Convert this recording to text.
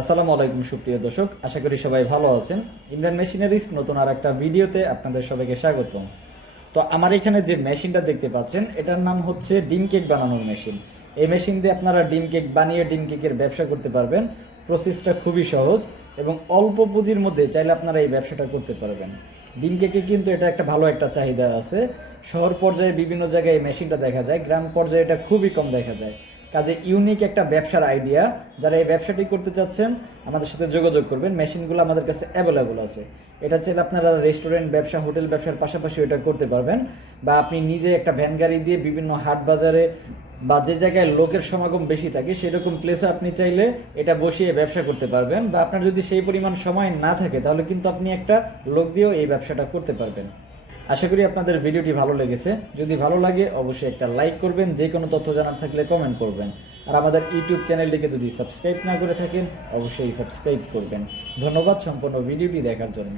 আসসালামু আলাইকুম, সুপ্রিয় দর্শক। আশা করি সবাই ভালো আছেন। ইন্ডিয়ান মেশিনারিজ নতুন আর একটা ভিডিওতে আপনাদের সবাইকে স্বাগতম। তো আমার এখানে যে মেশিনটা দেখতে পাচ্ছেন, এটার নাম হচ্ছে ডিম কেক বানানোর মেশিন। এই মেশিন দিয়ে আপনারা ডিম কেক বানিয়ে ডিম কেকের ব্যবসা করতে পারবেন। প্রসেসটা খুবই সহজ এবং অল্প পুঁজির মধ্যে চাইলে আপনারা এই ব্যবসাটা করতে পারবেন। ডিম কেকে কিন্তু এটা একটা ভালো একটা চাহিদা আছে। শহর পর্যায়ে বিভিন্ন জায়গায় এই মেশিনটা দেখা যায়, গ্রাম পর্যায়ে এটা খুবই কম দেখা যায়। কাজে ইউনিক একটা ব্যবসার আইডিয়া যারা এই ব্যবসাটি করতে চাচ্ছেন, আমাদের সাথে যোগাযোগ করবেন। মেশিনগুলো আমাদের কাছে অ্যাভেলেবল আছে। এটা চাইলে আপনারা রেস্টুরেন্ট ব্যবসা, হোটেল ব্যবসার পাশাপাশি এটা করতে পারবেন। বা আপনি নিজে একটা ভ্যান গাড়ি দিয়ে বিভিন্ন হাট বাজারে বা যে জায়গায় লোকের সমাগম বেশি থাকে, সেরকম প্লেসে আপনি চাইলে এটা বসিয়ে ব্যবসা করতে পারবেন। বা আপনার যদি সেই পরিমাণ সময় না থাকে, তাহলে কিন্তু আপনি একটা লোক দিয়েও এই ব্যবসাটা করতে পারবেন। আশা করি আপনাদের ভিডিওটি ভালো লেগেছে। যদি ভালো লাগে, অবশ্যই একটা লাইক করবেন, যে কোনো তথ্য জানার থাকলে কমেন্ট করবেন। আর আমাদের ইউটিউব চ্যানেলটিকে যদি সাবস্ক্রাইব না করে থাকেন, অবশ্যই সাবস্ক্রাইব করবেন। ধন্যবাদ সম্পূর্ণ ভিডিওটি দেখার জন্য।